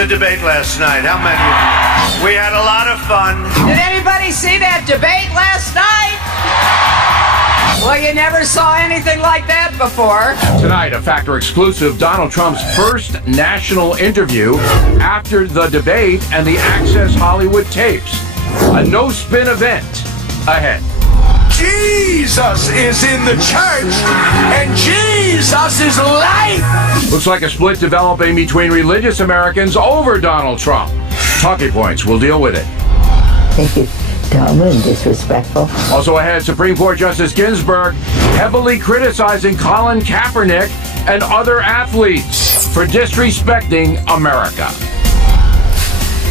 the debate last night? How many? We had a lot of fun. Did anybody see that debate last night? Well, you never saw anything like that before. Tonight, a Factor exclusive, Donald Trump's first national interview after the debate and the Access Hollywood tapes. A no-spin event ahead. Jesus is in the church, and Jesus is life. Looks like a split developing between religious Americans over Donald Trump. Talking points, we'll deal with it. Dumb and disrespectful. Also ahead, Supreme Court Justice Ginsburg heavily criticizing Colin Kaepernick and other athletes for disrespecting America.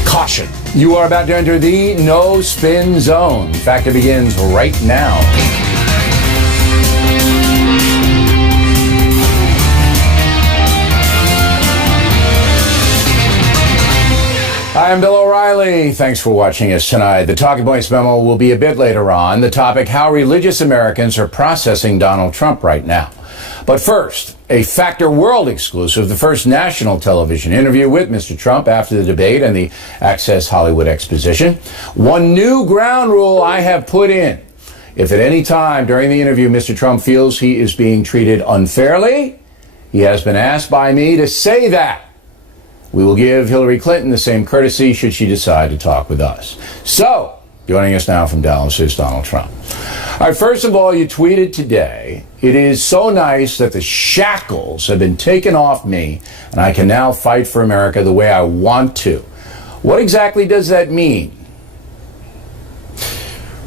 Caution. You are about to enter the no-spin zone. Factor begins right now. Hi, I'm Bill O'Reilly. Thanks for watching us tonight. The Talking Points memo will be a bit later on. The topic, how religious Americans are processing Donald Trump right now. But first, a Factor World exclusive, the first national television interview with Mr. Trump after the debate and the Access Hollywood exposition. One new ground rule I have put in. If at any time during the interview Mr. Trump feels he is being treated unfairly, he has been asked by me to say that. We will give Hillary Clinton the same courtesy should she decide to talk with us. So, joining us now from Dallas is Donald Trump. All right, first of all, you tweeted today, it is so nice that the shackles have been taken off me and I can now fight for America the way I want to. What exactly does that mean?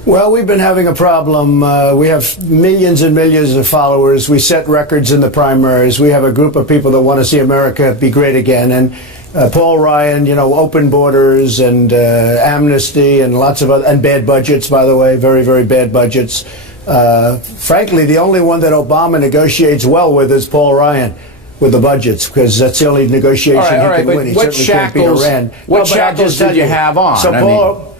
Well, we've been having a problem. We have millions and millions of followers. We set records in the primaries. We have a group of people that want to see America be great again. And Paul Ryan, open borders and amnesty and lots of other, and bad budgets, by the way, very, very bad budgets. Frankly, the only one that Obama negotiates well with is Paul Ryan with the budgets, because that's the only negotiation he can win. He certainly can't beat Iran. What shackles did you have on? So Paul,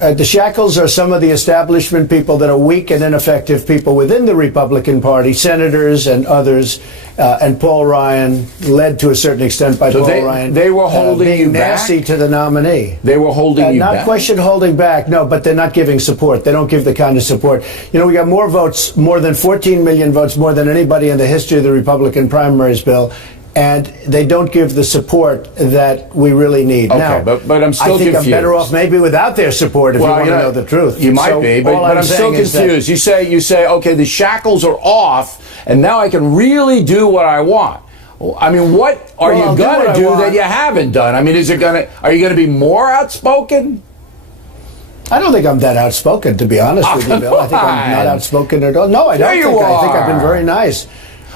the shackles are some of the establishment people that are weak and ineffective people within the Republican Party, senators and others, and Paul Ryan, led to a certain extent by Paul Ryan. They were holding being you back? nasty to the nominee. They were holding you back? Not question holding back, no, but they're not giving support. They don't give the kind of support. We got more votes, more than 14 million votes, more than anybody in the history of the Republican primaries, Bill. And they don't give the support that we really need. Okay, now, but I'm still confused. I think I'm better off maybe without their support if you want to know the truth. You might be, but I'm still confused. You say, okay, the shackles are off, and now I can really do what I want. I mean, what are you going to do that you haven't done? I mean, are you going to be more outspoken? I don't think I'm that outspoken, to be honest with you, Bill. I think I'm not outspoken at all. No, I don't think. I think I've been very nice.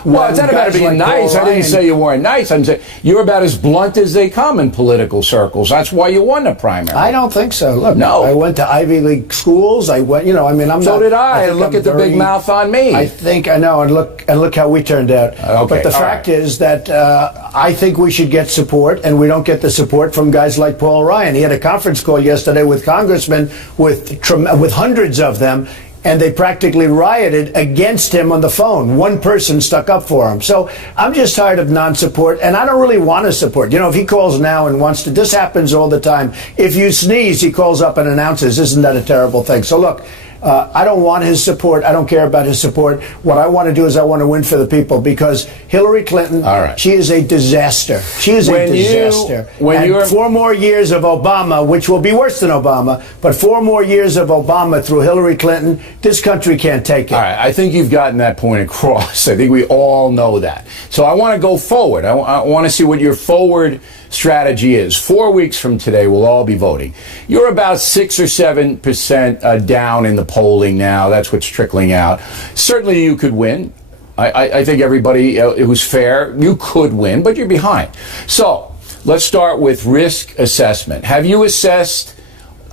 Well, it's not about being nice. I didn't say you weren't nice. I'm saying you're about as blunt as they come in political circles. That's why you won the primary. I don't think so. Look, no. I went to Ivy League schools. I went, I'm not. So did I. Look at the big mouth on me. I know, and look how we turned out. Okay. But the fact is that I think we should get support, and we don't get the support from guys like Paul Ryan. He had a conference call yesterday with congressmen, with hundreds of them. And they practically rioted against him on the phone. One person stuck up for him. So I'm just tired of non-support, and I don't really want to support. If he calls now and wants to, this happens all the time. If you sneeze, he calls up and announces. Isn't that a terrible thing? So look, I don't want his support. I don't care about his support. What I want to do is I want to win for the people, because Hillary Clinton, she is a disaster. She is a disaster. And 4 more years of Obama, which will be worse than Obama, but 4 more years of Obama through Hillary Clinton, this country can't take it. All right, I think you've gotten that point across. I think we all know that. So I want to go forward. I want to see what your forward strategy is. 4 weeks from today, we'll all be voting. You're about 6 or 7% down in the polling now. That's what's trickling out. Certainly you could win. I think everybody who's fair, you could win, but you're behind. So let's start with risk assessment. Have you assessed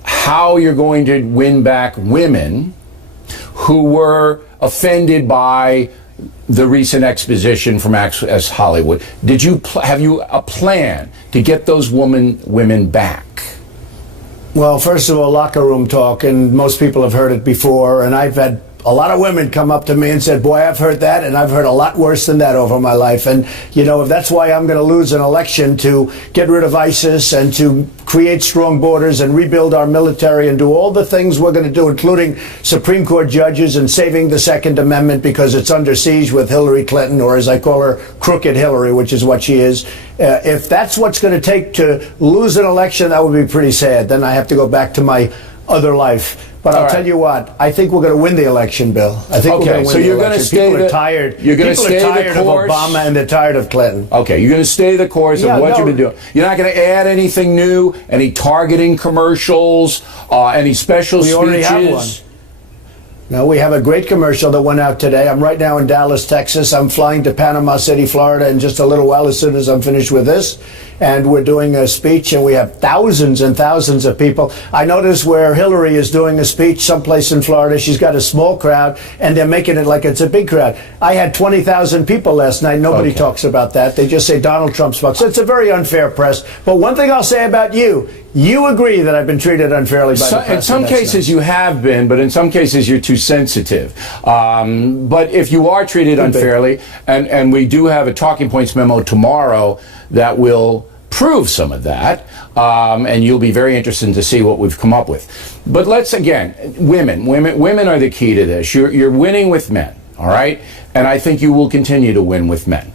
how you're going to win back women who were offended by the recent exposition from Access Hollywood? Have you a plan to get those women back? Well, first of all, locker room talk, and most people have heard it before, and I've had a lot of women come up to me and said, boy, I've heard that, and I've heard a lot worse than that over my life. And, you know, if that's why I'm going to lose an election to get rid of ISIS and to create strong borders and rebuild our military and do all the things we're going to do, including Supreme Court judges and saving the Second Amendment because it's under siege with Hillary Clinton, or as I call her, Crooked Hillary, which is what she is. If that's what's going to take to lose an election, that would be pretty sad. Then I have to go back to my other life. But I'll tell you what, I think we're going to win the election, Bill. I think we're going to win the election. People are tired. People are tired of Obama and they're tired of Clinton. Okay, you're going to stay the course of what you've been doing. You're not going to add anything new, any targeting commercials, any special speeches? We already have one. No, we have a great commercial that went out today. I'm right now in Dallas, Texas. I'm flying to Panama City, Florida in just a little while as soon as I'm finished with this. And we're doing a speech, and we have thousands and thousands of people. I notice where Hillary is doing a speech someplace in Florida, she's got a small crowd, and they're making it like it's a big crowd. I had 20,000 people last night. Nobody talks about that. They just say Donald Trump spoke. So it's a very unfair press. But one thing I'll say about you, you agree that I've been treated unfairly by the press. In some cases you have been, but in some cases you're too sensitive. But if you are treated unfairly, and we do have a talking points memo tomorrow that will prove some of that, and you'll be very interested to see what we've come up with. But let's, again, women are the key to this. You're winning with men, all right? And I think you will continue to win with men.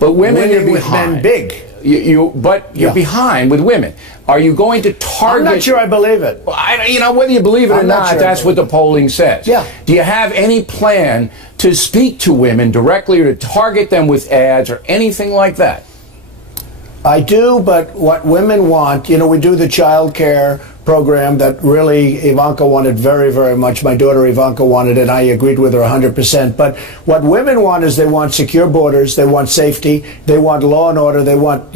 But women, you're behind. With men big. But you're behind with women. Are you going to target? I'm not sure I believe it. Whether you believe it or not, that's what the polling says. Yeah. Do you have any plan to speak to women directly or to target them with ads or anything like that? I do, but what women want, we do the child care program that really Ivanka wanted very, very much. My daughter Ivanka wanted it, and I agreed with her 100%. But what women want is they want secure borders, they want safety, they want law and order, they want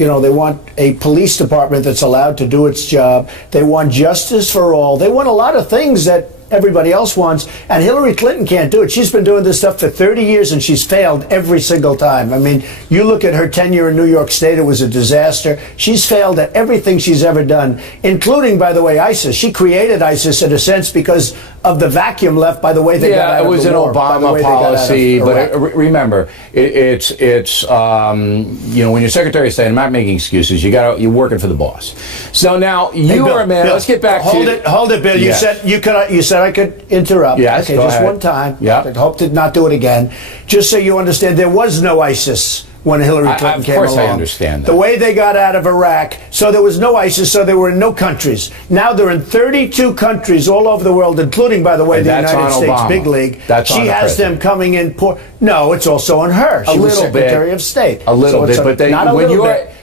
a police department that's allowed to do its job, they want justice for all, they want a lot of things that everybody else wants, and Hillary Clinton can't do it. She's been doing this stuff for 30 years, and she's failed every single time. I mean, you look at her tenure in New York State, it was a disaster. She's failed at everything she's ever done, including, by the way, ISIS. She created ISIS, in a sense, because of the vacuum left by the way they got out of the war. It was an Obama policy, but remember, it's when you're Secretary of State, I'm not making excuses, you're working for the boss. So now, you are a man, let's get back to... Hold it, Bill. Yes. You said I could interrupt. Yes, okay, go just ahead. one time. Yeah. I hope to not do it again. Just so you understand, there was no ISIS when Hillary Clinton came along. Of course I understand that. The way they got out of Iraq, so there was no ISIS, so they were in no countries. Now they're in 32 countries all over the world, including, by the way, the United States Obama. big league. She has them coming in poor. No, it's also on her. She was Secretary of State. A little bit, but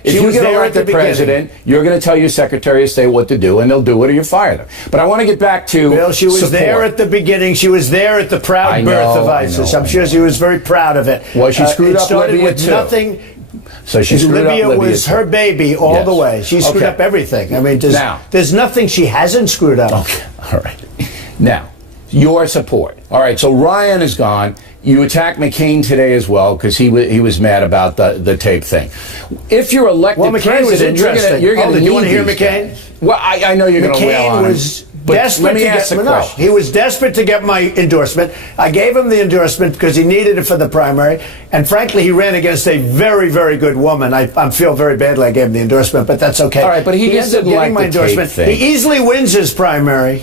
if you get elected president, you're going to tell your Secretary of State what to do, and they'll do it or you fire them. But I want to get back to Bill, she was there at the beginning. She was there at the proud birth of ISIS. I'm sure she was very proud of it. Well, she screwed up Libya too. Nothing. So she screwed Libya up Libya was her baby all the way. She screwed up everything. I mean, there's nothing she hasn't screwed up. Okay, all right. Now, your support. All right, so Ryan is gone. You attacked McCain today as well because he was mad about the tape thing. If you're elected McCain was interesting. you're going to you want to hear McCain? Guys. Well, I know you're going to wail on him. Desperate to get he was desperate to get my endorsement. I gave him the endorsement because he needed it for the primary, and frankly, he ran against a very, very good woman. I feel very badly I gave him the endorsement, but that's okay. All right, but he just didn't like my endorsement. He easily wins his primary.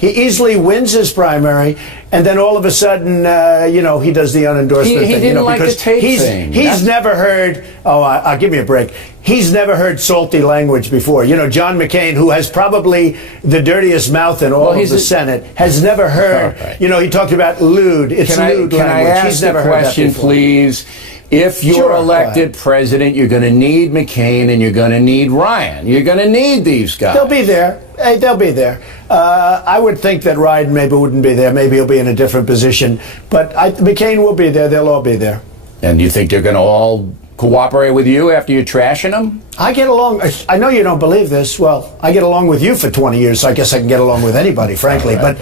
And then all of a sudden, he does the unendorsement thing. He didn't like the tape thing. He's never heard. I'll give me a break. He's never heard salty language before. John McCain, who has probably the dirtiest mouth in all of the Senate, has never heard. Right. He talked about lewd. It's lewd language. Can I ask a question, please? If you're elected president, you're going to need McCain and you're going to need Ryan. You're going to need these guys. They'll be there. They'll be there. I would think that Ryan maybe wouldn't be there. Maybe he'll be in a different position. But McCain will be there. They'll all be there. And you think they're going to all cooperate with you after you're trashing them? I get along. I know you don't believe this. Well, I get along with you for 20 years, so I guess I can get along with anybody, frankly. But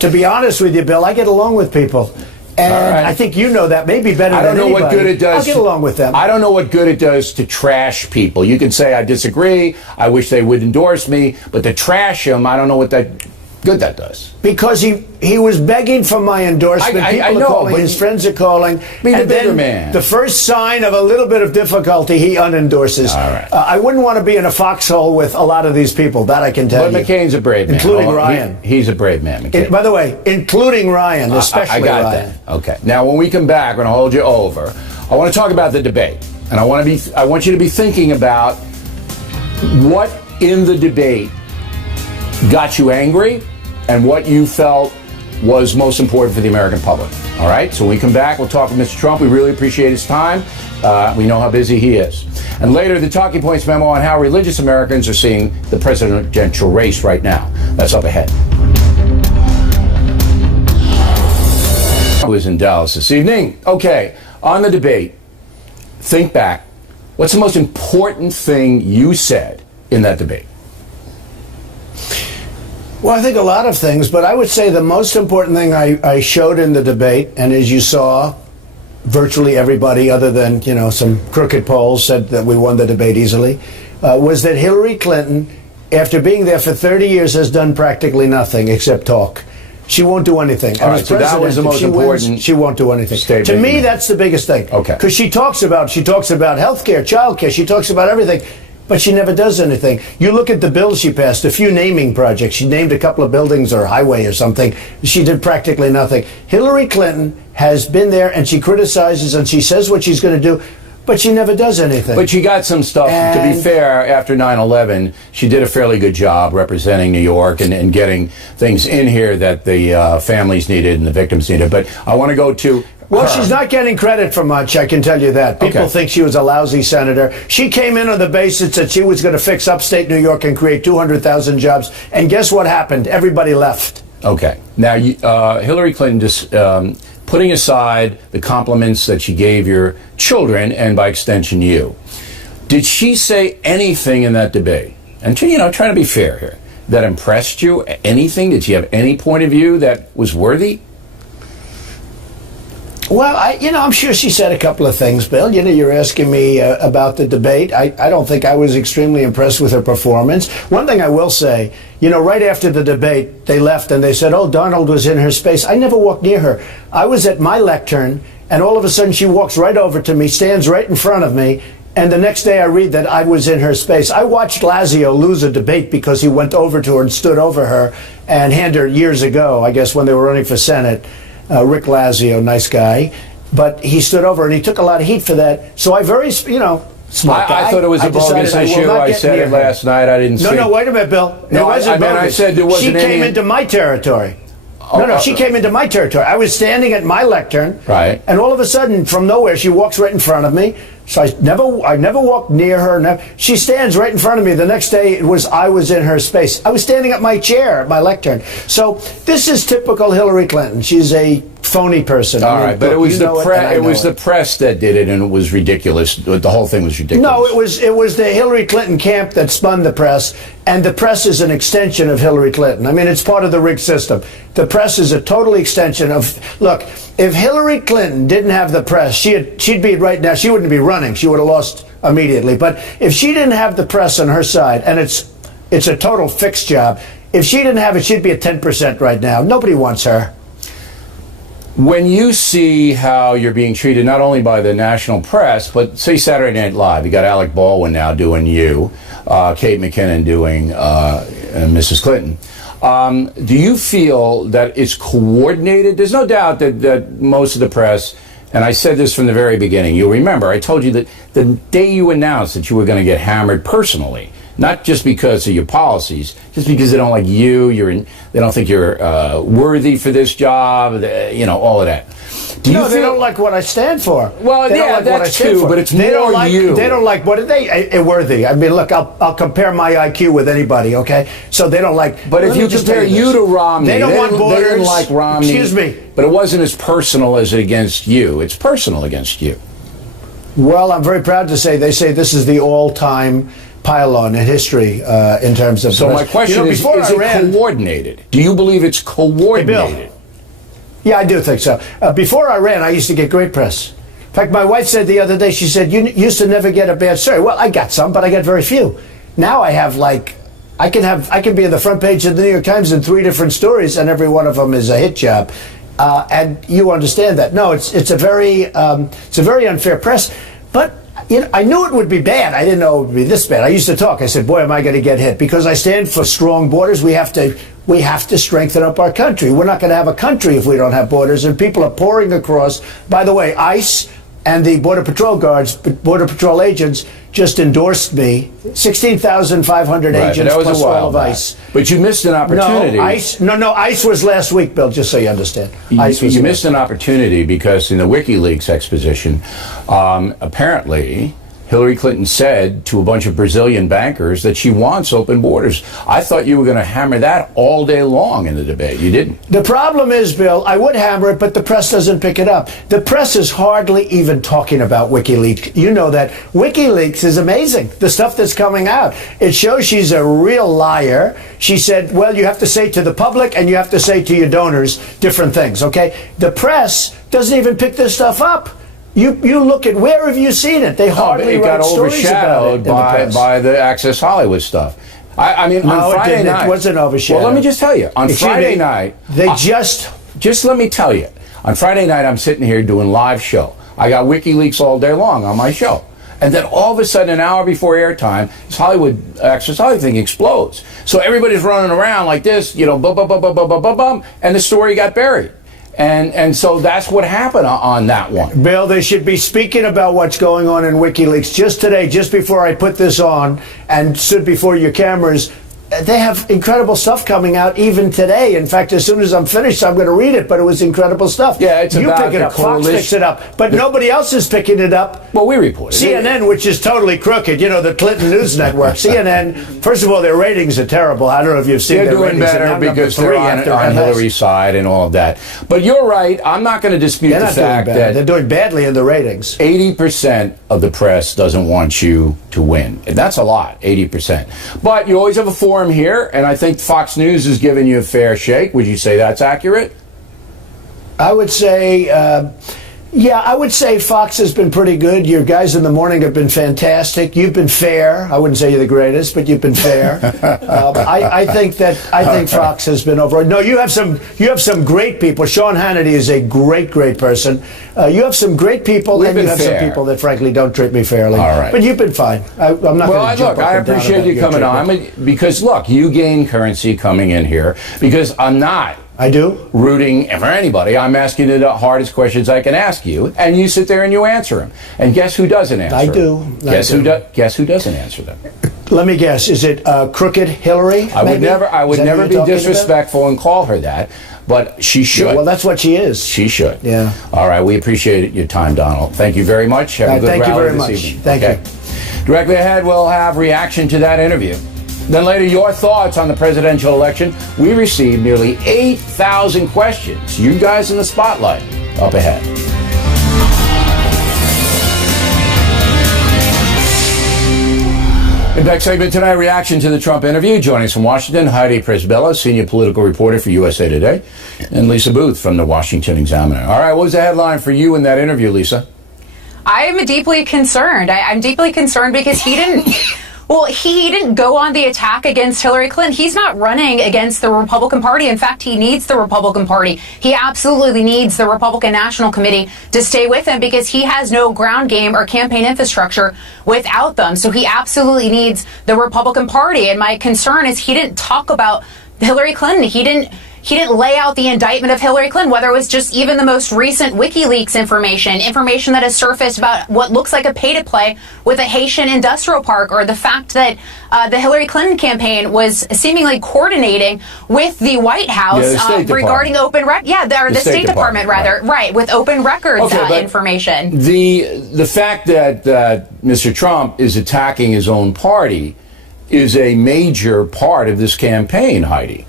to be honest with you, Bill, I get along with people. And I think you know that maybe better than anybody. I don't know what good it does. I'll get along with them. I don't know what good it does to trash people. You can say, I disagree, I wish they would endorse me, but to trash them, I don't know what that Good that does. Because he was begging for my endorsement. I People know, are calling, but his friends are calling. Be the and bigger then man. the first sign of a little bit of difficulty, he unendorses. All right. I wouldn't want to be in a foxhole with a lot of these people, that I can tell But you. McCain's a brave man. Including Ryan. He's a brave man, McCain. By the way, including Ryan, especially I got Ryan. that. Okay. Now, when we come back, we're going to hold you over. I want to talk about the debate. And I want you to be thinking about what in the debate got you angry and what you felt was most important for the American public. All right? So when we come back, we'll talk with Mr. Trump. We really appreciate his time. We know how busy he is. And later, the Talking Points memo on how religious Americans are seeing the presidential race right now. That's up ahead. I was in Dallas this evening. Okay, on the debate, think back. What's the most important thing you said in that debate? Well, I think a lot of things, but I would say the most important thing I showed in the debate, and as you saw, virtually everybody other than, some crooked polls said that we won the debate easily, was that Hillary Clinton, after being there for 30 years, has done practically nothing except talk. She won't do anything. All right, so that was the most important. She won't do anything. To me, that's the biggest thing. Okay. Because she talks about health care, child care. She talks about everything. But she never does anything. You look at the bills she passed, a few naming projects. She named a couple of buildings or a highway or something. She did practically nothing. Hillary Clinton has been there, and she criticizes and she says what she's going to do, but she never does anything. But she got some stuff. To be fair, after 9/11, she did a fairly good job representing New York and getting things in here that the families needed and the victims needed. But I want to go to... Well, she's not getting credit for much, I can tell you that. People think she was a lousy senator. She came in on the basis that she was going to fix upstate New York and create 200,000 jobs. And guess what happened? Everybody left. Okay. Now, Hillary Clinton, just putting aside the compliments that she gave your children and by extension you, did she say anything in that debate? And, try to be fair here. That impressed you? Anything? Did she have any point of view that was worthy? Well, I'm sure she said a couple of things, Bill. You're asking me about the debate. I don't think I was extremely impressed with her performance. One thing I will say, right after the debate, they left and they said, oh, Donald was in her space. I never walked near her. I was at my lectern, and all of a sudden she walks right over to me, stands right in front of me, and the next day I read that I was in her space. I watched Lazio lose a debate because he went over to her and stood over her and handed her years ago, I guess when they were running for Senate. Rick Lazio, nice guy, but he stood over and he took a lot of heat for that. So I smart guy. I thought it was a bogus issue. I said it last night. I didn't see. No, wait a minute, Bill. No, I said there wasn't any. She came into my territory. She came into my territory. I was standing at my lectern, right, and all of a sudden, from nowhere, she walks right in front of me. So I never walked near her. She stands right in front of me. The next day, I was in her space. I was standing at my chair at my lectern. So this is typical Hillary Clinton. She's a phony person. All right, but it was the press that did it, and it was ridiculous. The whole thing was ridiculous. No, it was the Hillary Clinton camp that spun the press, and the press is an extension of Hillary Clinton. I mean, it's part of the rigged system. The press is a total extension of. Look, if Hillary Clinton didn't have the press, she'd be right now. She wouldn't be running. She would have lost immediately. But if she didn't have the press on her side, and it's a total fixed job. If she didn't have it, she'd be at 10% right now. Nobody wants her. When you see how you're being treated not only by the national press, but say Saturday Night Live, you got Alec Baldwin now doing you, Kate McKinnon doing Mrs. Clinton. Do you feel that it's coordinated? There's no doubt that most of the press, and I said this from the very beginning, you'll remember, I told you that the day you announced that you were going to get hammered personally, not just because of your policies, just because they don't like you, they don't think you're worthy for this job, all of that. They don't like what I stand for. Well, that's too, but it's more you. They don't like what are they worthy. I mean, look, I'll compare my IQ with anybody, okay? So they don't like. But if you compare you to Romney, they don't want borders. They didn't like Romney. Excuse me. But it wasn't as personal as it against you. It's personal against you. Well, I'm very proud to say they say this is the all-time pile-on in history in terms of. So my question is it coordinated? Do you believe it's coordinated? Hey, Bill. Yeah, I do think so. Before I ran, I used to get great press. In fact, my wife said the other day, she said, you used to never get a bad story. Well, I got some, but I got very few. Now I have I can be on the front page of the New York Times in 3 different stories, and every one of them is a hit job. And you understand that. No, it's a very unfair press. But I knew it would be bad. I didn't know it would be this bad. I used to talk. I said, boy, am I going to get hit. Because I stand for strong borders. We have to strengthen up our country. We're not going to have a country if we don't have borders. And people are pouring across. By the way, ICE and the Border Patrol guards, Border Patrol agents, just endorsed me. 16,500 agents plus all of ICE. But you missed an opportunity. No, ICE was last week, Bill, just so you understand. You missed an opportunity because in the Wikileaks exposition, apparently Hillary Clinton said to a bunch of Brazilian bankers that she wants open borders. I thought you were going to hammer that all day long in the debate. You didn't. The problem is, Bill, I would hammer it, but the press doesn't pick it up. The press is hardly even talking about WikiLeaks. You know that. WikiLeaks is amazing, the stuff that's coming out. It shows she's a real liar. She said, well, you have to say to the public and you have to say to your donors different things, okay? The press doesn't even pick this stuff up. You look at, where have you seen it? They hardly write stories about it. by the Access Hollywood stuff. I mean, on Friday night, it wasn't overshadowed. Well, let me just tell you, on Friday night, just let me tell you, on Friday night, I'm sitting here doing live show. I got WikiLeaks all day long on my show. And then all of a sudden, an hour before airtime, this Access Hollywood thing explodes. So everybody's running around like this, bum, bum, bum, bum, bum, bum, bum, bum, and the story got buried. And so that's what happened on that one. Bill, they should be speaking about what's going on in WikiLeaks. Just today, just before I put this on and stood before your cameras, they have incredible stuff coming out even today. In fact, as soon as I'm finished, I'm going to read it, but it was incredible stuff. Yeah, it's you about pick it up. Fox picks it up, but nobody else is picking it up. Well, we report it. CNN, which is totally crooked, the Clinton News Network. CNN, first of all, their ratings are terrible. I don't know if you've seen their ratings. They're doing better because they're on Hillary's side and all of that. But you're right. I'm not going to dispute the fact that they're doing badly in the ratings. 80% of the press doesn't want you to win. And that's a lot, 80%. But you always have a forum here, and I think Fox News is giving you a fair shake. Would you say that's accurate? I would say, I would say Fox has been pretty good. Your guys in the morning have been fantastic. You've been fair. I wouldn't say you're the greatest, but you've been fair. I think Fox has been overall. No, you have some great people. Sean Hannity is a great person. You have some great people, and you have some people that frankly don't treat me fairly. All right. But you've been fine. I'm not going to jump up I and down appreciate you coming on because look, you gain currency coming in here because I'm not. I do? Rooting for anybody. I'm asking you the hardest questions I can ask you, and you sit there and you answer them. And guess who doesn't answer I them? do. Guess who doesn't answer them? Let me guess. Is it crooked Hillary? I would never be disrespectful and call her that, but she should. Yeah, well, that's what she is. She should. Yeah. All right. We appreciate your time, Donald. Thank you very much. Have a good rally this evening. Thank you. Directly ahead, we'll have reaction to that interview. Then later, your thoughts on the presidential election. We received nearly 8,000 questions. You guys in the spotlight. Up ahead. In next segment tonight, reaction to the Trump interview. Joining us from Washington, Heidi Prisbilla, senior political reporter for USA Today, and Lisa Booth from the Washington Examiner. All right, what was the headline for you in that interview, Lisa? I'm deeply concerned. I'm deeply concerned because he didn't... Well, he didn't go on the attack against Hillary Clinton. He's not running against the Republican Party. In fact, he needs the Republican Party. He absolutely needs the Republican National Committee to stay with him because he has no ground game or campaign infrastructure without them. So he absolutely needs the Republican Party. And my concern is he didn't talk about Hillary Clinton. He didn't lay out the indictment of Hillary Clinton, whether it was just even the most recent WikiLeaks information that has surfaced about what looks like a pay-to-play with a Haitian industrial park, or the fact that the Hillary Clinton campaign was seemingly coordinating with the White House regarding open records. The State Department, right, with open records information. The fact that Mr. Trump is attacking his own party is a major part of this campaign, Heidi.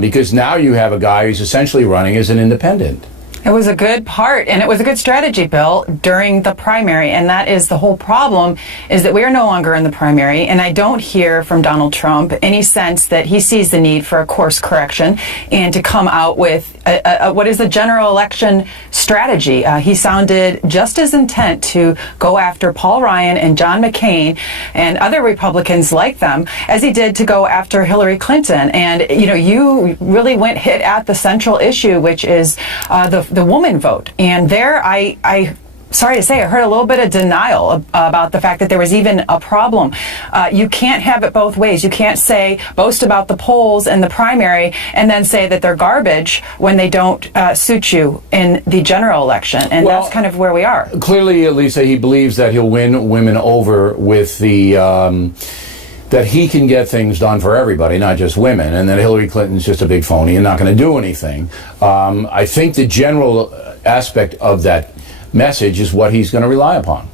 Because now you have a guy who's essentially running as an independent. It was a good part, and it was a good strategy, Bill, during the primary. And that is the whole problem, is that we are no longer in the primary. And I don't hear from Donald Trump any sense that he sees the need for a course correction and to come out with what is the general election strategy. He sounded just as intent to go after Paul Ryan and John McCain and other Republicans like them as he did to go after Hillary Clinton. And, you really hit at the central issue, which is the woman vote. And there, I sorry to say, I heard a little bit of denial about the fact that there was even a problem. You can't have it both ways. You can't boast about the polls and the primary and then say that they're garbage when they don't suit you in the general election. And that's kind of where we are. Clearly, Lisa, he believes that he'll win women over with the that he can get things done for everybody, not just women, and that Hillary Clinton's just a big phony and not going to do anything. I think the general aspect of that message is what he's going to rely upon.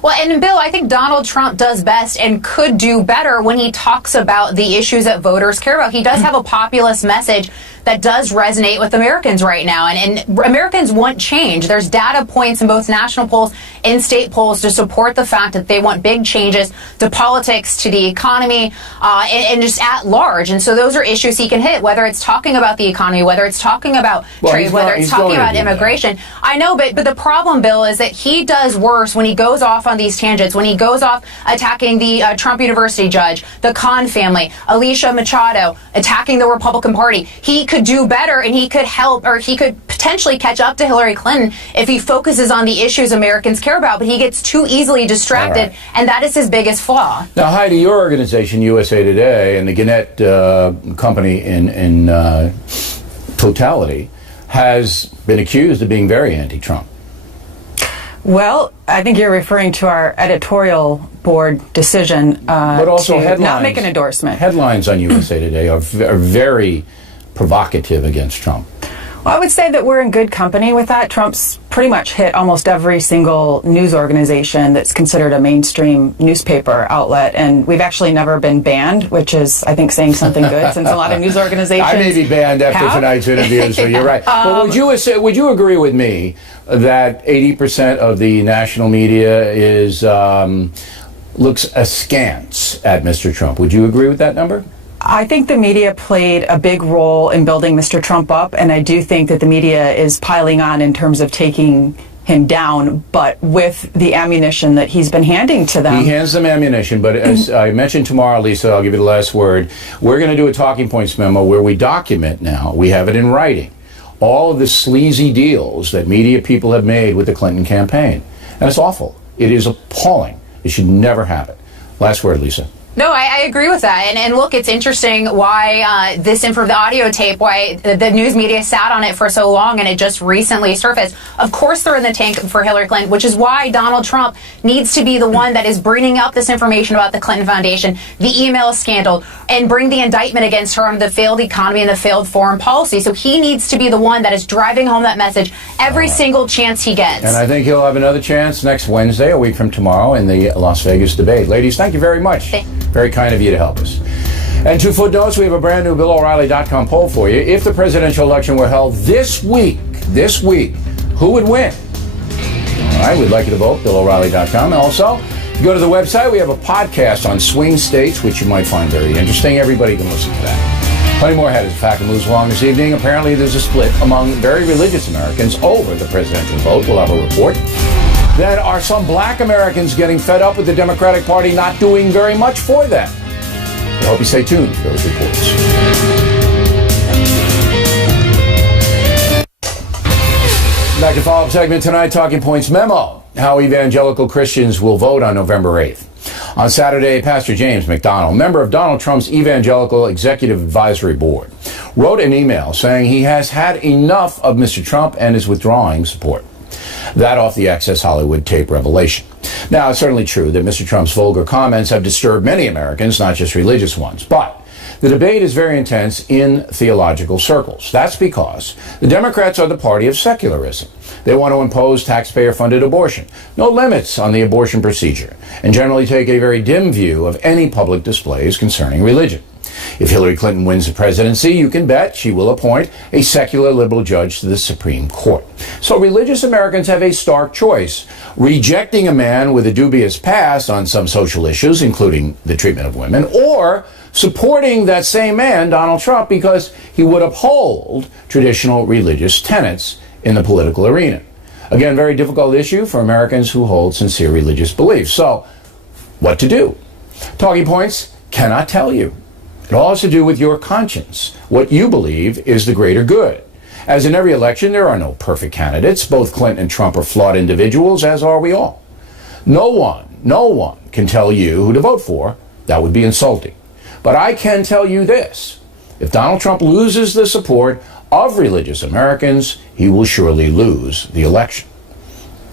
Well, and Bill, I think Donald Trump does best and could do better when he talks about the issues that voters care about. He does have a populist message that does resonate with Americans right now. And Americans want change. There's data points in both national polls and state polls to support the fact that they want big changes to politics, to the economy, and just at large. And so those are issues he can hit, whether it's talking about the economy, whether it's talking about trade, whether it's talking about immigration. I know, but the problem, Bill, is that he does worse when he goes off on these tangents, when he goes off attacking the Trump University judge, the Khan family, Alicia Machado, attacking the Republican Party. He could do better, and he could help, or he could potentially catch up to Hillary Clinton if he focuses on the issues Americans care about, but he gets too easily distracted, and that is his biggest flaw. Now, Heidi, your organization, USA Today, and the Gannett company in totality, has been accused of being very anti-Trump. Well, I think you're referring to our editorial board decision but also to not make an endorsement. Headlines on USA Today are very provocative against Trump. Well, I would say that we're in good company with that. Trump's pretty much hit almost every single news organization that's considered a mainstream newspaper outlet, and we've actually never been banned, which is, I think, saying something good, since a lot of news organizations I may be banned after tonight's interview, so you're right. But would you agree with me that 80% of the national media is looks askance at Mr. Trump? Would you agree with that number? I think the media played a big role in building Mr. Trump up, and I do think that the media is piling on in terms of taking him down, but with the ammunition that he's been handing to them. He hands them ammunition, but as I mentioned tomorrow, Lisa, I'll give you the last word, we're going to do a talking points memo where we document now, we have it in writing, all of the sleazy deals that media people have made with the Clinton campaign. And it's awful. It is appalling. It should never happen. Last word, Lisa. No, I agree with that. And look, it's interesting why the audio tape, why the news media sat on it for so long and it just recently surfaced. Of course they're in the tank for Hillary Clinton, which is why Donald Trump needs to be the one that is bringing up this information about the Clinton Foundation, the email scandal, and bring the indictment against her on the failed economy and the failed foreign policy. So he needs to be the one that is driving home that message every single chance he gets. And I think he'll have another chance next Wednesday, a week from tomorrow, in the Las Vegas debate. Ladies, thank you very much. Very kind of you to help us. And two footnotes, we have a brand new BillO'Reilly.com poll for you. If the presidential election were held this week, who would win? All right, we'd like you to vote, BillO'Reilly.com. And also, you go to the website, we have a podcast on swing states, which you might find very interesting. Everybody can listen to that. Plenty more ahead as the fact that moves along this evening. Apparently, there's a split among very religious Americans over the presidential vote. We'll have a report. Then are some black Americans getting fed up with the Democratic Party not doing very much for them? I hope you stay tuned for those reports. Back to follow-up segment tonight, Talking Points Memo. How evangelical Christians will vote on November 8th. On Saturday, Pastor James McDonald, member of Donald Trump's Evangelical Executive Advisory Board, wrote an email saying he has had enough of Mr. Trump and is withdrawing support. That off the Access Hollywood tape revelation. Now, it's certainly true that Mr. Trump's vulgar comments have disturbed many Americans, not just religious ones. But the debate is very intense in theological circles. That's because the Democrats are the party of secularism. They want to impose taxpayer-funded abortion, no limits on the abortion procedure, and generally take a very dim view of any public displays concerning religion. If Hillary Clinton wins the presidency, you can bet she will appoint a secular liberal judge to the Supreme Court. So religious Americans have a stark choice: rejecting a man with a dubious past on some social issues, including the treatment of women, or supporting that same man, Donald Trump, because he would uphold traditional religious tenets in the political arena. Again, very difficult issue for Americans who hold sincere religious beliefs. So, what to do? Talking points cannot tell you. It all has to do with your conscience, what you believe is the greater good. As in every election, there are no perfect candidates. Both Clinton and Trump are flawed individuals, as are we all. No one can tell you who to vote for. That would be insulting. But I can tell you this: if Donald Trump loses the support of religious Americans, he will surely lose the election.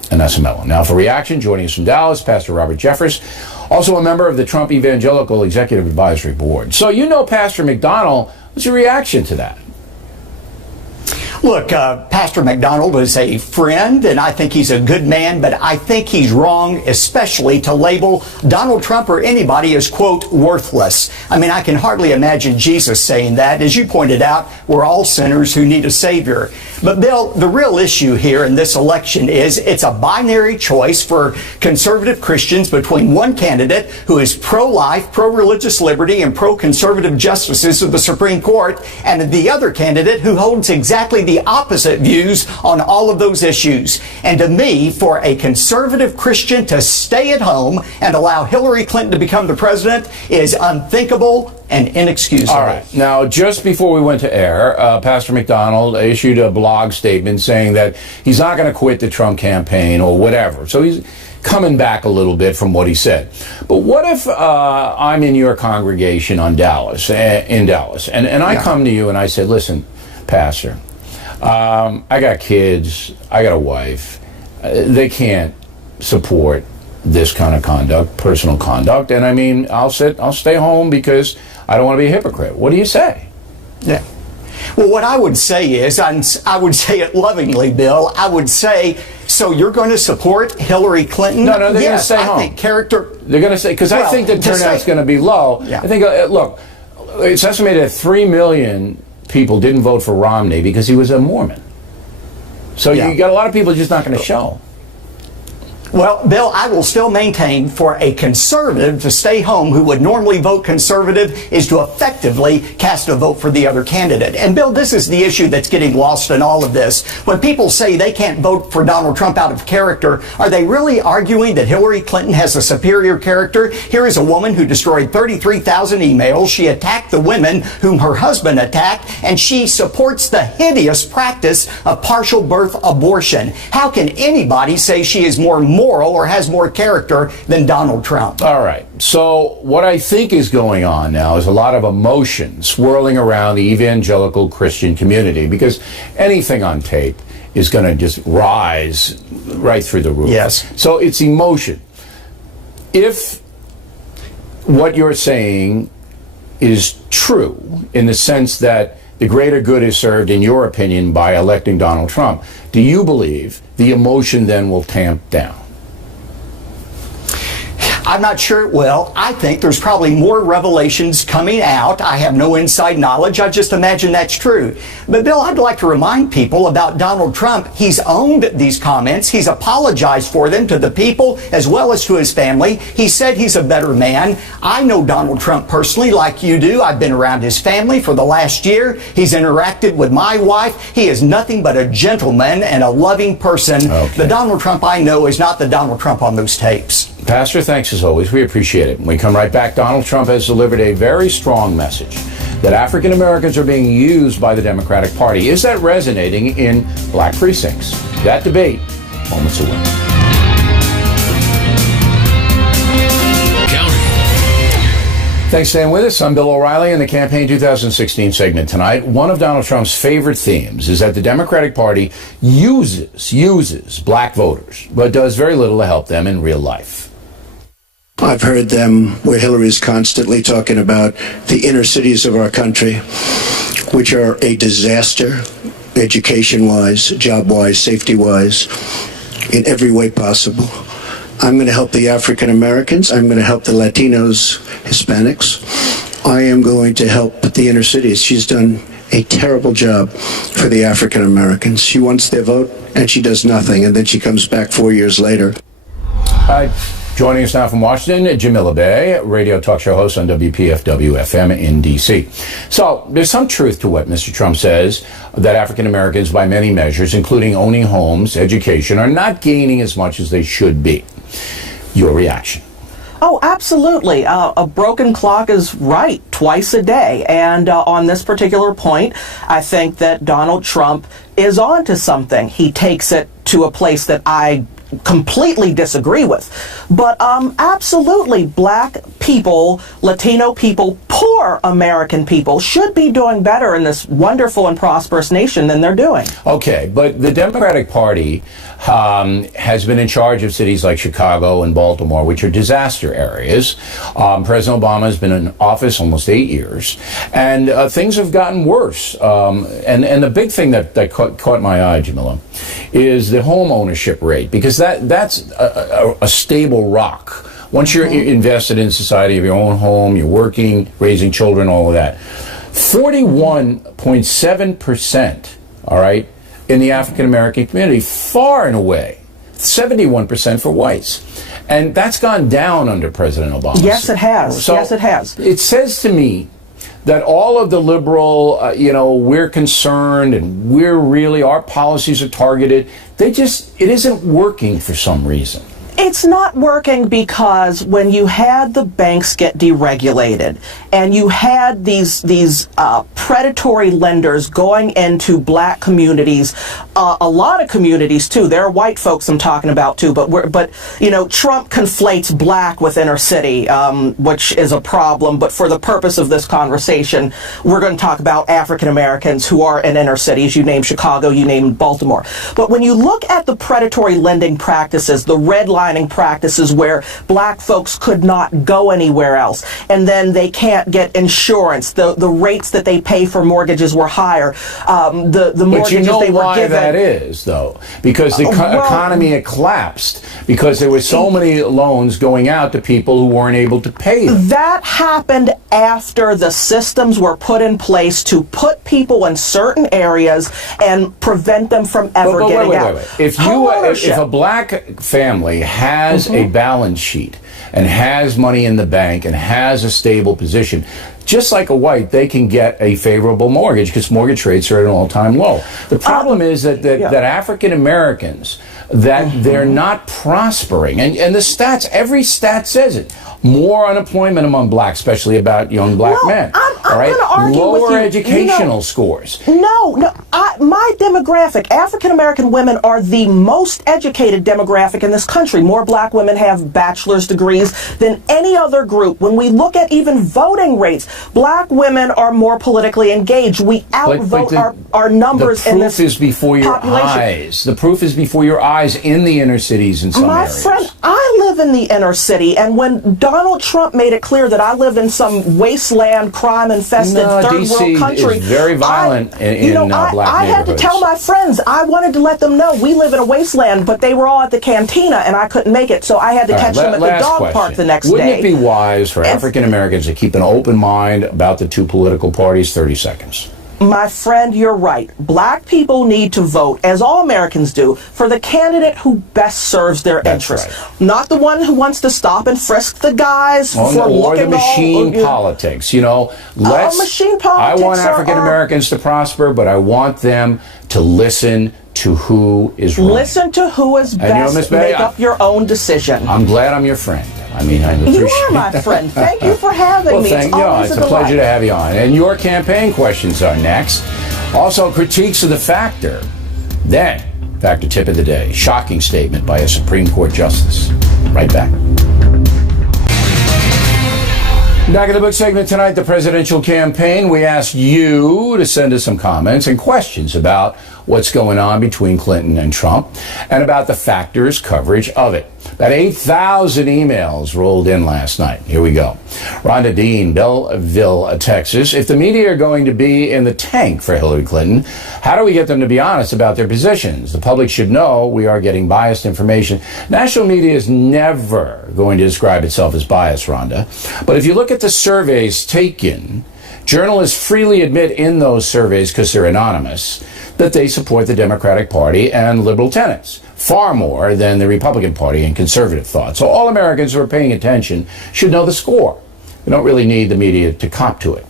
And that's a mellow. Now for reaction, joining us from Dallas, Pastor Robert Jeffress, also a member of the Trump Evangelical Executive Advisory Board. So you know Pastor McDonald. What's your reaction to that? Look, Pastor McDonald is a friend, and I think he's a good man, but I think he's wrong, especially to label Donald Trump or anybody as, quote, worthless. I mean, I can hardly imagine Jesus saying that. As you pointed out, we're all sinners who need a Savior. But, Bill, the real issue here in this election is it's a binary choice for conservative Christians between one candidate who is pro-life, pro-religious liberty, and pro-conservative justices of the Supreme Court, and the other candidate who holds exactly the opposite views on all of those issues. And to me, for a conservative Christian to stay at home and allow Hillary Clinton to become the president is unthinkable and inexcusable. All right. Now, just before we went to air, Pastor McDonald issued a blog statement saying that he's not going to quit the Trump campaign or whatever. So he's coming back a little bit from what he said. But what if I'm in your congregation in Dallas, and I come to you and I said, listen, Pastor, I got kids, I got a wife, they can't support this kind of conduct, personal conduct, and I mean, I'll stay home because I don't want to be a hypocrite. What do you say? Yeah. Well, what I would say is, I would say it lovingly, Bill, I would say, so you're going to support Hillary Clinton? No, they're going to stay home. I think character... They're going to say, because I think the turnout's going to be low. Yeah. I think, look, it's estimated that 3 million people didn't vote for Romney because he was a Mormon. So you got a lot of people just not going to show. Well, Bill, I will still maintain for a conservative to stay home who would normally vote conservative is to effectively cast a vote for the other candidate. And Bill, this is the issue that's getting lost in all of this. When people say they can't vote for Donald Trump out of character, are they really arguing that Hillary Clinton has a superior character? Here is a woman who destroyed 33,000 emails. She attacked the women whom her husband attacked, and she supports the hideous practice of partial birth abortion. How can anybody say she is more moral or has more character than Donald Trump? All right. So what I think is going on now is a lot of emotion swirling around the evangelical Christian community, because anything on tape is going to just rise right through the roof. Yes. So it's emotion. If what you're saying is true in the sense that the greater good is served, in your opinion, by electing Donald Trump, do you believe the emotion then will tamp down? I'm not sure it will. I think there's probably more revelations coming out. I have no inside knowledge. I just imagine that's true. But Bill, I'd like to remind people about Donald Trump. He's owned these comments. He's apologized for them to the people as well as to his family. He said he's a better man. I know Donald Trump personally like you do. I've been around his family for the last year. He's interacted with my wife. He is nothing but a gentleman and a loving person. Okay. The Donald Trump I know is not the Donald Trump on those tapes. Pastor, thanks as always. We appreciate it. When we come right back, Donald Trump has delivered a very strong message that African Americans are being used by the Democratic Party. Is that resonating in black precincts? That debate, moments away. Thanks for staying with us. I'm Bill O'Reilly in the Campaign 2016 segment tonight. One of Donald Trump's favorite themes is that the Democratic Party uses black voters, but does very little to help them in real life. I've heard them where Hillary's constantly talking about the inner cities of our country, which are a disaster, education-wise, job-wise, safety-wise, in every way possible. I'm going to help the African Americans. I'm going to help the Latinos, Hispanics. I am going to help the inner cities. She's done a terrible job for the African Americans. She wants their vote, and she does nothing, and then she comes back 4 years later. Joining us now from Washington, Jamila Bey, radio talk show host on WPFW-FM in D.C. So there's some truth to what Mr. Trump says, that African Americans, by many measures, including owning homes, education, are not gaining as much as they should be. Your reaction? Oh, absolutely. A broken clock is right twice a day. And on this particular point, I think that Donald Trump is on to something. He takes it to a place that I completely disagree with. But absolutely, black people, Latino people, poor American people should be doing better in this wonderful and prosperous nation than they're doing. Okay, but the Democratic Party has been in charge of cities like Chicago and Baltimore, which are disaster areas. President Obama has been in office almost 8 years, and things have gotten worse. And the big thing that caught my eye, Jamila, is the home ownership rate, because that's a stable rock. Once you're invested in society, of your own home, you're working, raising children, all of that. 41.7%, all right, in the African American community, far and away. 71% for whites. And that's gone down under President Obama. Yes, it has. So yes, it has. It says to me that all of the liberal, we're concerned and our policies are targeted, it isn't working for some reason. It's not working because when you had the banks get deregulated and you had these predatory lenders going into black communities, a lot of communities too. There are white folks I'm talking about too, but Trump conflates black with inner city, which is a problem. But for the purpose of this conversation, we're going to talk about African Americans who are in inner cities. You name Chicago, you name Baltimore. But when you look at the predatory lending practices, the redlining practices where black folks could not go anywhere else, and then they can't get insurance. The rates that they pay for mortgages were higher. The mortgages they were given. That is, though, because the economy had collapsed because there were so many loans going out to people who weren't able to pay them. That happened after the systems were put in place to put people in certain areas and prevent them from ever getting out. If a black family has a balance sheet and has money in the bank and has a stable position, just like a white, they can get a favorable mortgage because mortgage rates are at an all-time low. The problem is that African Americans, they're not prospering. And the stats, every stat says it. More unemployment among blacks, especially about young black men. I'm going to argue with you. Lower educational scores. My demographic, African American women are the most educated demographic in this country. More black women have bachelor's degrees than any other group. When we look at even voting rates, black women are more politically engaged. We outvote our numbers in this population. The proof is before your eyes. The proof is before your eyes in the inner cities in some areas. My friend, I live in the inner city, and when Donald Trump made it clear that I live in some wasteland, crime-infested third world country. Is very violent in black I had to tell my friends. I wanted to let them know we live in a wasteland, but they were all at the cantina, and I couldn't make it, so I had to catch them at the dog park the next day. Wouldn't it be wise for African Americans to keep an open mind about the two political parties? 30 seconds. My friend, you're right. Black people need to vote, as all Americans do, for the candidate who best serves their interests. Right. Not the one who wants to stop and frisk the guys for looking or the machine politics. Machine politics. I want African Americans to prosper, but I want them to listen to who is right. Listen to who is best. Make up your own decision. I'm glad I'm your friend. I appreciate you are my friend. Thank you for having me. It's a pleasure to have you on. And your campaign questions are next. Also, critiques of the Factor. Then, Factor tip of the day. Shocking statement by a Supreme Court justice. Right back. Back in the book segment tonight, the presidential campaign. We asked you to send us some comments and questions about what's going on between Clinton and Trump and about the Factor's coverage of it. About 8,000 emails rolled in last night. Here we go. Rhonda Dean, Belleville, Texas. If the media are going to be in the tank for Hillary Clinton, how do we get them to be honest about their positions? The public should know we are getting biased information. National media is never going to describe itself as biased, Rhonda. But if you look at the surveys taken, journalists freely admit in those surveys, because they're anonymous, that they support the Democratic Party and liberal tenets far more than the Republican Party and conservative thought. So all Americans who are paying attention should know the score. We don't really need the media to cop to it.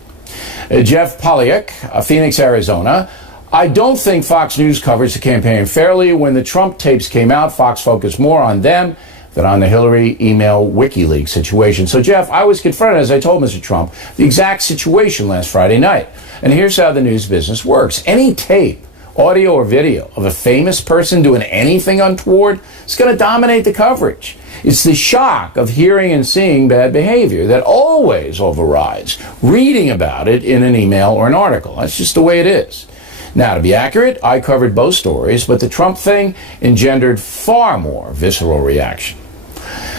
Jeff Polyak, Phoenix, Arizona. I don't think Fox News covers the campaign fairly. When the Trump tapes came out, Fox focused more on them than on the Hillary email Wikileaks situation. So, Jeff, I was confronted, as I told Mr. Trump, the exact situation last Friday night. And here's how the news business works. Any tape, audio or video of a famous person doing anything untoward is going to dominate the coverage. It's the shock of hearing and seeing bad behavior that always overrides reading about it in an email or an article. That's just the way it is. Now, to be accurate, I covered both stories, but the Trump thing engendered far more visceral reaction.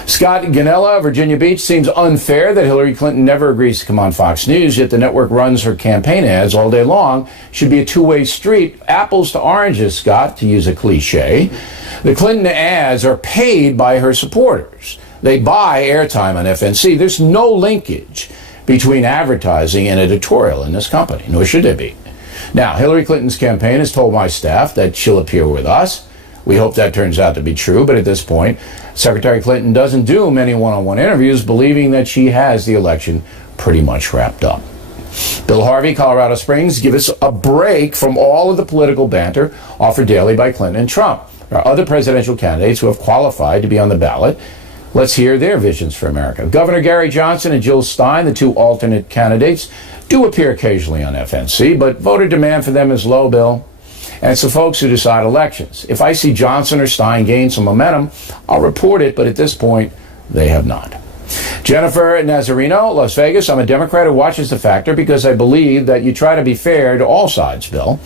Scott Ganella, Virginia Beach. Seems unfair that Hillary Clinton never agrees to come on Fox News, yet the network runs her campaign ads all day long. Should be a two-way street. Apples to oranges, Scott, to use a cliche. The Clinton ads are paid by her supporters. They buy airtime on FNC. There's no linkage between advertising and editorial in this company, nor should there be. Now, Hillary Clinton's campaign has told my staff that she'll appear with us. We hope that turns out to be true, but at this point, Secretary Clinton doesn't do many one-on-one interviews, believing that she has the election pretty much wrapped up. Bill Harvey, Colorado Springs. Give us a break from all of the political banter offered daily by Clinton and Trump. There are other presidential candidates who have qualified to be on the ballot. Let's hear their visions for America. Governor Gary Johnson and Jill Stein, the two alternate candidates, do appear occasionally on FNC, but voter demand for them is low, Bill. And it's the folks who decide elections. If I see Johnson or Stein gain some momentum, I'll report it, but at this point, they have not. Jennifer Nazarino, Las Vegas. I'm a Democrat who watches The Factor because I believe that you try to be fair to all sides, Bill.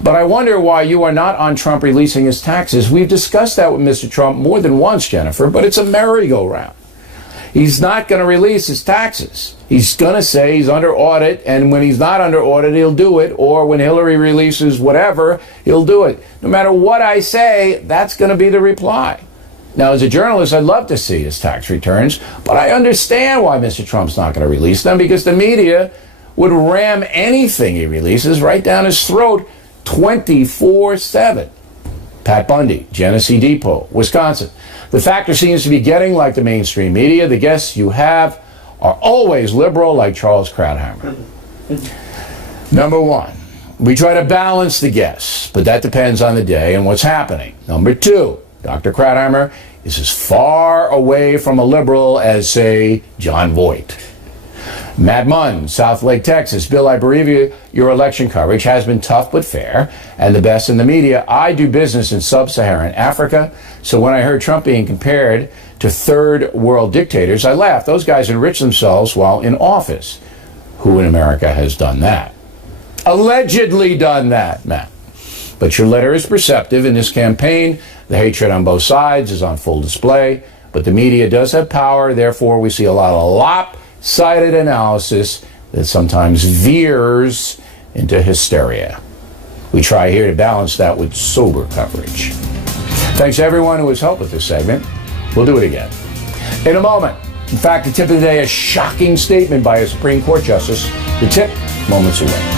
But I wonder why you are not on Trump releasing his taxes. We've discussed that with Mr. Trump more than once, Jennifer, but it's a merry-go-round. He's not going to release his taxes. He's going to say he's under audit, and when he's not under audit, he'll do it. Or when Hillary releases whatever, he'll do it. No matter what I say, that's going to be the reply. Now, as a journalist, I'd love to see his tax returns, but I understand why Mr. Trump's not going to release them, because the media would ram anything he releases right down his throat 24/7. Pat Bundy, Genesee Depot, Wisconsin. The Factor seems to be getting like the mainstream media. The guests you have are always liberal, like Charles Krauthammer. Number one, we try to balance the guests, but that depends on the day and what's happening. Number two, Dr. Krauthammer is as far away from a liberal as, say, John Voight. Matt Munn, South Lake, Texas. Bill, I believe your election coverage has been tough but fair and the best in the media. I do business in sub-Saharan Africa, so when I heard Trump being compared to third world dictators, I laughed. Those guys enrich themselves while in office. Who in America has done that? Allegedly done that, Matt. But your letter is perceptive. In this campaign, the hatred on both sides is on full display, but the media does have power. Therefore, we see a lot of lopsided analysis that sometimes veers into hysteria. We try here to balance that with sober coverage. Thanks to everyone who has helped with this segment. We'll do it again in a moment. In fact, the tip of the day, a shocking statement by a Supreme Court justice. The tip, moments away.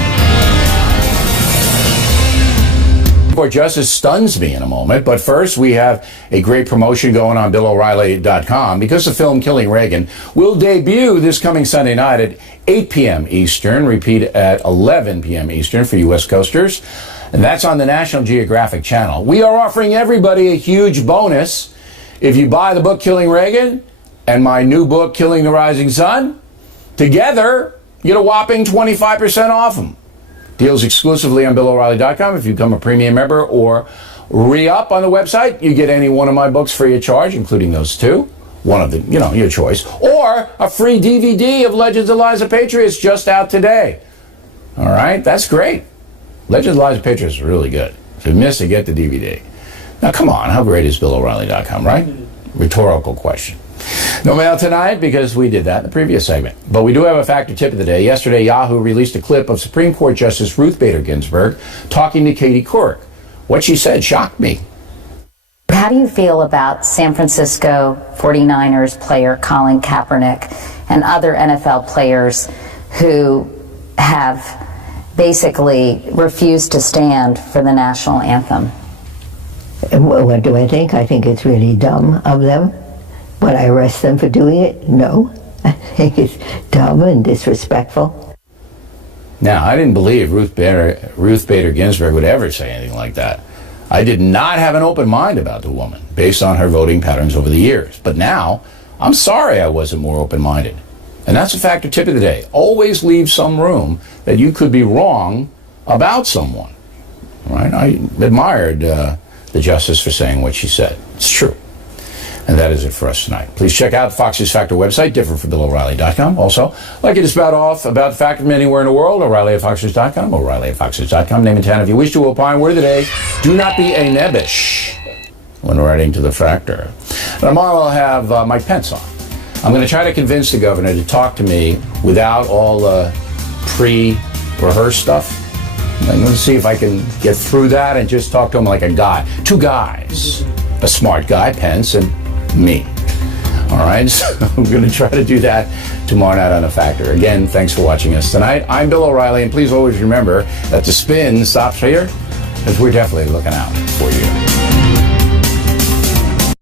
Court justice stuns me in a moment, but first we have a great promotion going on BillO'Reilly.com because the film Killing Reagan will debut this coming Sunday night at 8 p.m. Eastern, repeat at 11 p.m. Eastern for U.S. coasters, and that's on the National Geographic Channel. We are offering everybody a huge bonus if you buy the book Killing Reagan and my new book Killing the Rising Sun. Together, you get a whopping 25% off them. Deals exclusively on BillO'Reilly.com. If you become a premium member or re-up on the website, you get any one of my books free of charge, including those two. One of them, your choice. Or a free DVD of Legends of Lies of Patriots just out today. All right? That's great. Legends of Lies of Patriots is really good. If you miss it, get the DVD. Now, come on. How great is BillO'Reilly.com, right? Rhetorical question. No mail tonight because we did that in the previous segment. But we do have a factor tip of the day. Yesterday, Yahoo released a clip of Supreme Court Justice Ruth Bader Ginsburg talking to Katie Couric. What she said shocked me. How do you feel about San Francisco 49ers player Colin Kaepernick and other NFL players who have basically refused to stand for the national anthem? What do I think? I think it's really dumb of them. Would I arrest them for doing it? No. I think it's dumb and disrespectful. Now, I didn't believe Ruth Bader Ginsburg would ever say anything like that. I did not have an open mind about the woman based on her voting patterns over the years. But now, I'm sorry I wasn't more open-minded. And that's a factor tip of the day. Always leave some room that you could be wrong about someone. Right? I admired the justice for saying what she said. It's true. And that is it for us tonight. Please check out Fox News Factor website, different from BillO'Reilly.com. Also, like it is about off about Factor from anywhere in the world, O'Reilly at FoxNews.com, O'Reilly at FoxNews.com. Name and town if you wish to opine. Word of the day, do not be a nebbish when writing to the Factor. Tomorrow I'll have Mike Pence on. I'm going to try to convince the governor to talk to me without all the pre-rehearsed stuff. I'm going to see if I can get through that and just talk to him like a guy. Two guys. A smart guy, Pence, and me. All right, so I'm going to try to do that tomorrow night on The Factor. Again, thanks for watching us tonight. I'm Bill O'Reilly, and please always remember that the spin stops here, because we're definitely looking out for you.